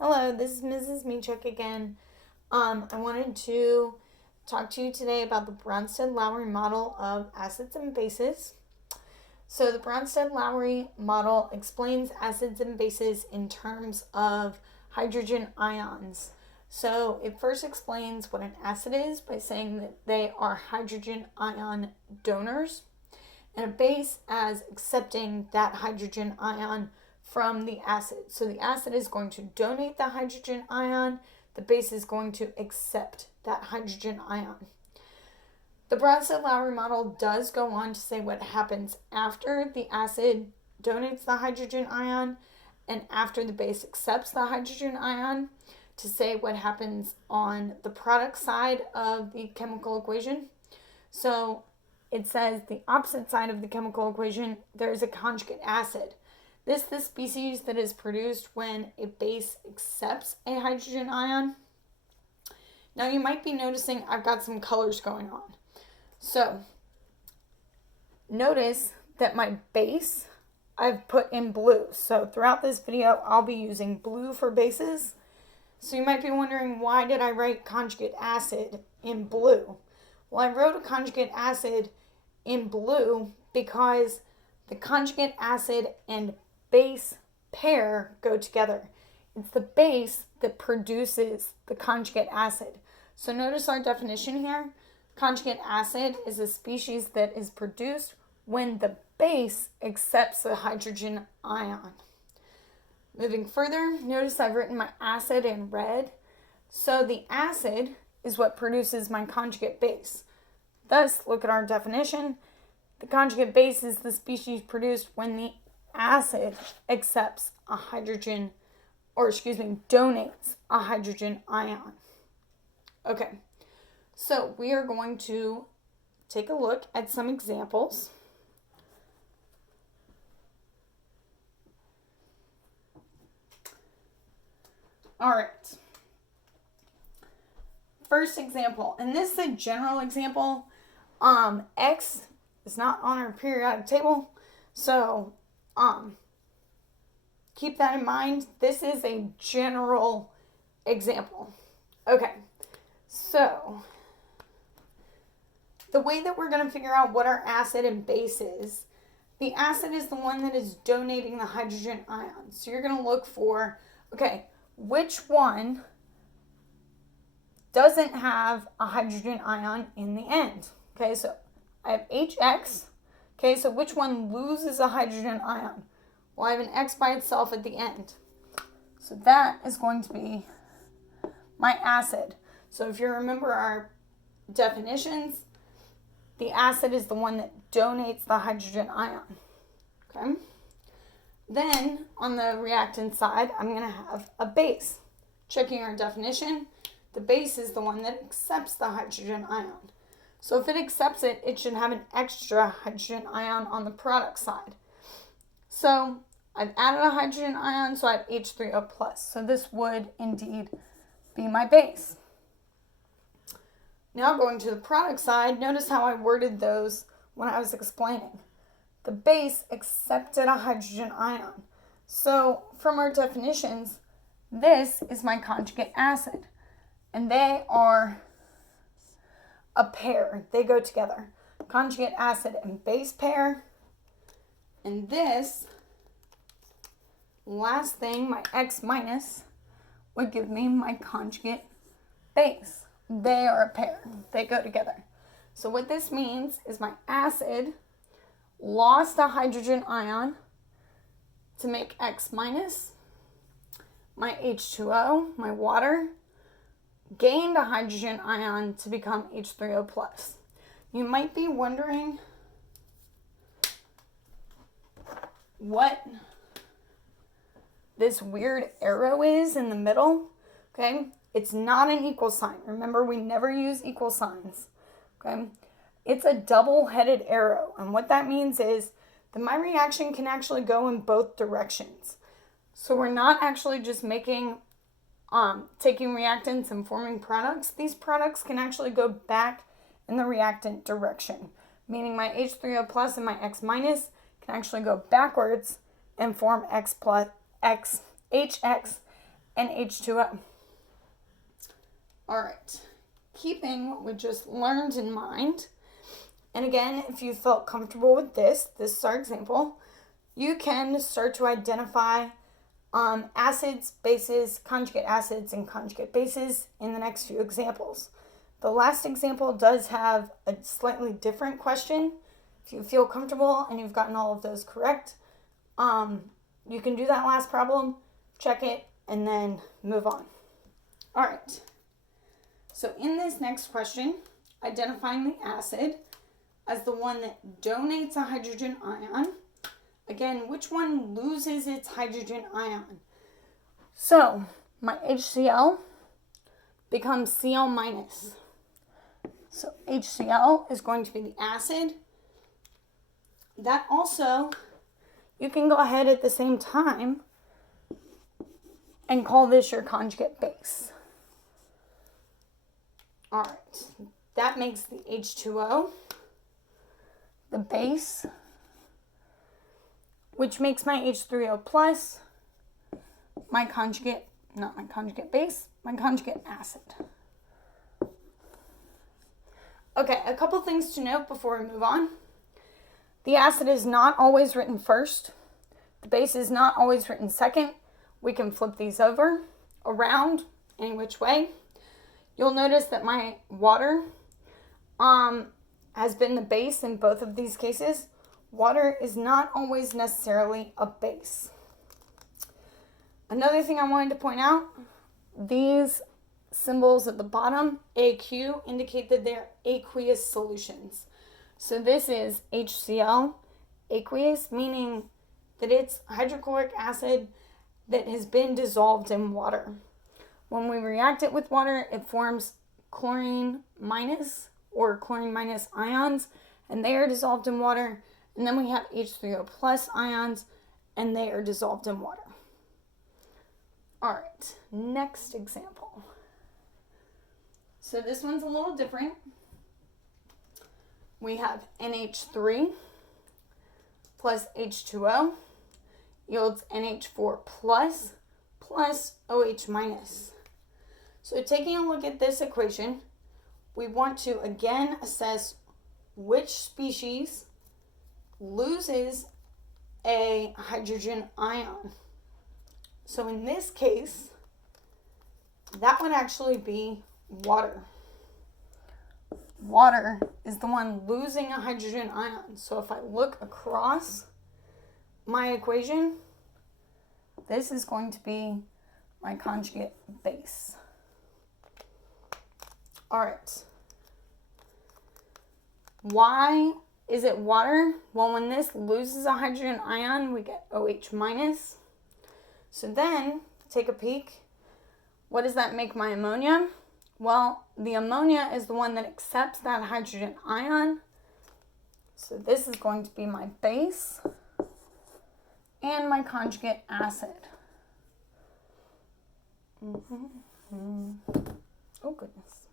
Hello, this is Mrs. Michuk again. I wanted to talk to you today about the Bronsted Lowry model of acids and bases. So the Bronsted Lowry model explains acids and bases in terms of hydrogen ions. So it first explains what an acid is by saying that they are hydrogen ion donors, and a base as accepting that hydrogen ion from the acid. So the acid is going to donate the hydrogen ion, the base is going to accept that hydrogen ion. The Bronsted Lowry model does go on to say what happens after the acid donates the hydrogen ion and after the base accepts the hydrogen ion, to say what happens on the product side of the chemical equation. So it says the opposite side of the chemical equation, there's a conjugate acid. This is the species that is produced when a base accepts a hydrogen ion. Now you might be noticing I've got some colors going on. So notice that my base I've put in blue. So throughout this video I'll be using blue for bases. So you might be wondering, why did I write conjugate acid in blue? Well, I wrote a conjugate acid in blue because the conjugate acid and base pair go together. It's the base that produces the conjugate acid. So notice our definition here. Conjugate acid is a species that is produced when the base accepts a hydrogen ion. Moving further, notice I've written my acid in red. So the acid is what produces my conjugate base. Thus, look at our definition. The conjugate base is the species produced when the acid accepts a hydrogen, donates a hydrogen ion. Okay, so we are going to take a look at some examples. All right. First example, and this is a general example. X is not on our periodic table, so keep that in mind. This is a general example. Okay, so the way that we're going to figure out what our acid and base is, the acid is the one that is donating the hydrogen ion. So you're going to look for, okay, which one doesn't have a hydrogen ion in the end? Okay, so I have HX. Okay, so which one loses a hydrogen ion? Well, I have an X by itself at the end. So that is going to be my acid. So if you remember our definitions, the acid is the one that donates the hydrogen ion. Okay. Then on the reactant side, I'm going to have a base. Checking our definition, the base is the one that accepts the hydrogen ion. So if it accepts it, it should have an extra hydrogen ion on the product side. So I've added a hydrogen ion, so I have H3O+. So this would indeed be my base. Now going to the product side, notice how I worded those when I was explaining. The base accepted a hydrogen ion. So from our definitions, this is my conjugate acid. And they are a pair. They go together. Conjugate acid and base pair. And this last thing, my X minus, would give me my conjugate base. They are a pair. They go together. So what this means is my acid lost a hydrogen ion to make X minus. My H2O, my water, gained a hydrogen ion to become H3O+. You might be wondering what this weird arrow is in the middle. Okay, it's not an equal sign. Remember, we never use equal signs. Okay, it's a double-headed arrow, and what that means is that my reaction can actually go in both directions. So we're not actually just taking reactants and forming products. These products can actually go back in the reactant direction, meaning my H3O+ and my X- can actually go backwards and form HX and H2O. All right, keeping what we just learned in mind, and again, if you felt comfortable with this is our example, you can start to identify acids, bases, conjugate acids, and conjugate bases in the next few examples. The last example does have a slightly different question. If you feel comfortable and you've gotten all of those correct, you can do that last problem, check it, and then move on. All right. So in this next question, identifying the acid as the one that donates a hydrogen ion. Again, which one loses its hydrogen ion? So my HCl becomes Cl minus. So HCl is going to be the acid. That also, you can go ahead at the same time and call this your conjugate base. All right, that makes the H2O the base, which makes my H3O plus my conjugate, not my conjugate base, my conjugate acid. Okay, a couple things to note before we move on. The acid is not always written first. The base is not always written second. We can flip these over, around, any which way. You'll notice that my water has been the base in both of these cases. Water is not always necessarily a base. Another thing I wanted to point out, these symbols at the bottom, AQ, indicate that they're aqueous solutions. So this is HCl, aqueous, meaning that it's hydrochloric acid that has been dissolved in water. When we react it with water, it forms chlorine minus or chlorine minus ions, and they are dissolved in water. And then we have H3O plus ions, and they are dissolved in water. All right, next example. So this one's a little different. We have NH3 plus H2O yields NH4 plus OH minus. So taking a look at this equation, we want to again assess which species loses a hydrogen ion. So in this case, that would actually be water. Water is the one losing a hydrogen ion. So if I look across my equation, this is going to be my conjugate base. All right. Why is it water? Well, when this loses a hydrogen ion, we get OH minus. So then, take a peek. What does that make my ammonia? Well, the ammonia is the one that accepts that hydrogen ion. So this is going to be my base and my conjugate acid. Oh, goodness.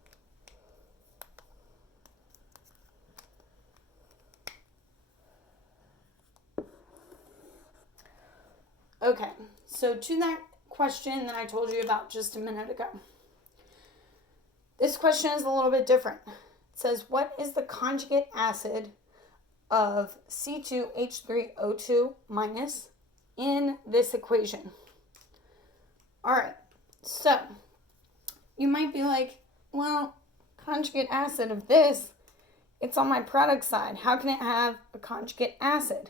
Okay, so to that question that I told you about just a minute ago. This question is a little bit different. It says, what is the conjugate acid of C2H3O2 minus in this equation? All right, so you might be like, well, conjugate acid of this, it's on my product side. How can it have a conjugate acid?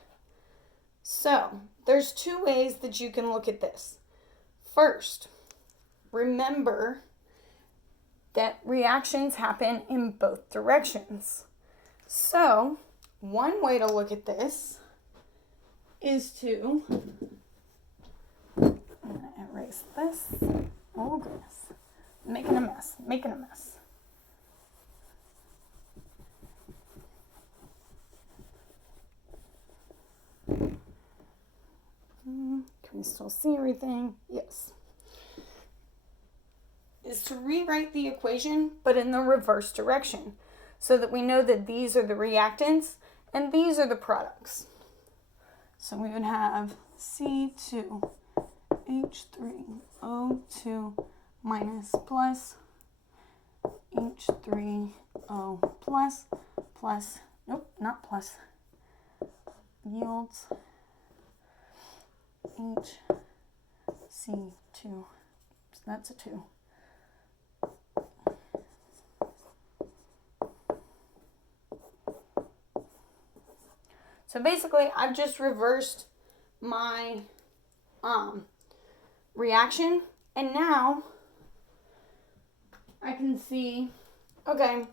So there's two ways that you can look at this. First, remember that reactions happen in both directions. So one way to look at this is to, I'm going to erase this. Oh goodness, making a mess. Can we still see everything? Yes. Is to rewrite the equation, but in the reverse direction, so that we know that these are the reactants and these are the products. So we would have C2H3O2 H3O2 minus plus H3O plus, nope, not plus, yields HC2. So that's a 2. So basically, I've just reversed my reaction, and now I can see, okay,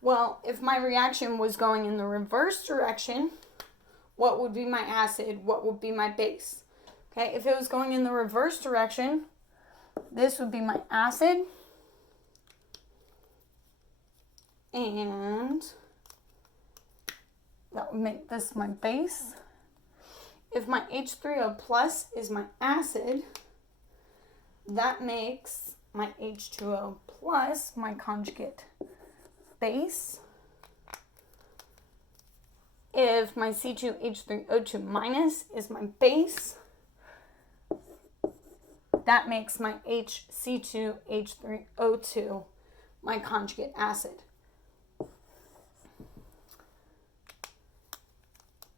well, if my reaction was going in the reverse direction, what would be my acid? What would be my base? Okay, if it was going in the reverse direction, this would be my acid, and that would make this my base. If my H3O plus is my acid, that makes my H2O plus my conjugate base. If my C2H3O2 minus is my base, that makes my HC2H3O2 my conjugate acid.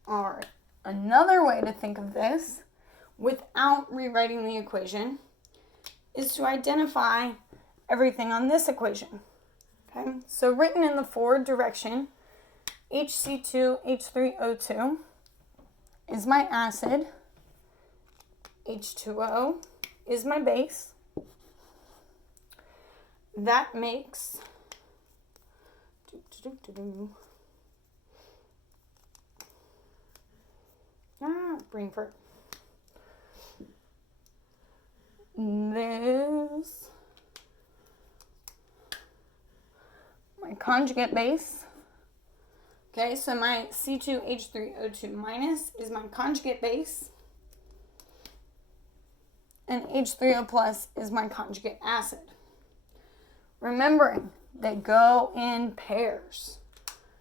All right, another way to think of this without rewriting the equation is to identify everything on this equation. Okay, so written in the forward direction, HC2H3O2 is my acid, H2O is my base. That makes brain fart. This my conjugate base. Okay, so my C2H3O2 minus is my conjugate base, and H3O plus is my conjugate acid. Remembering, they go in pairs.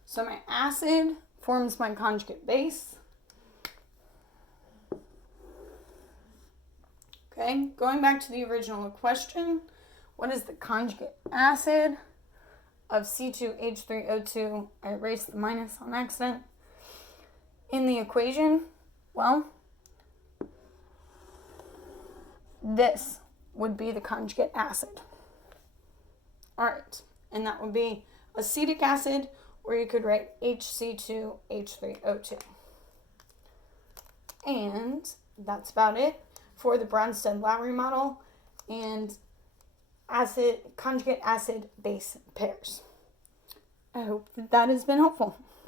So my acid forms my conjugate base. Okay, going back to the original question, what is the conjugate acid of C2H3O2? I erased the minus on accident. In the equation, well, this would be the conjugate acid. All right, and that would be acetic acid, or you could write HC2H3O2. And that's about it for the Bronsted Lowry model and conjugate acid base pairs. I hope that has been helpful.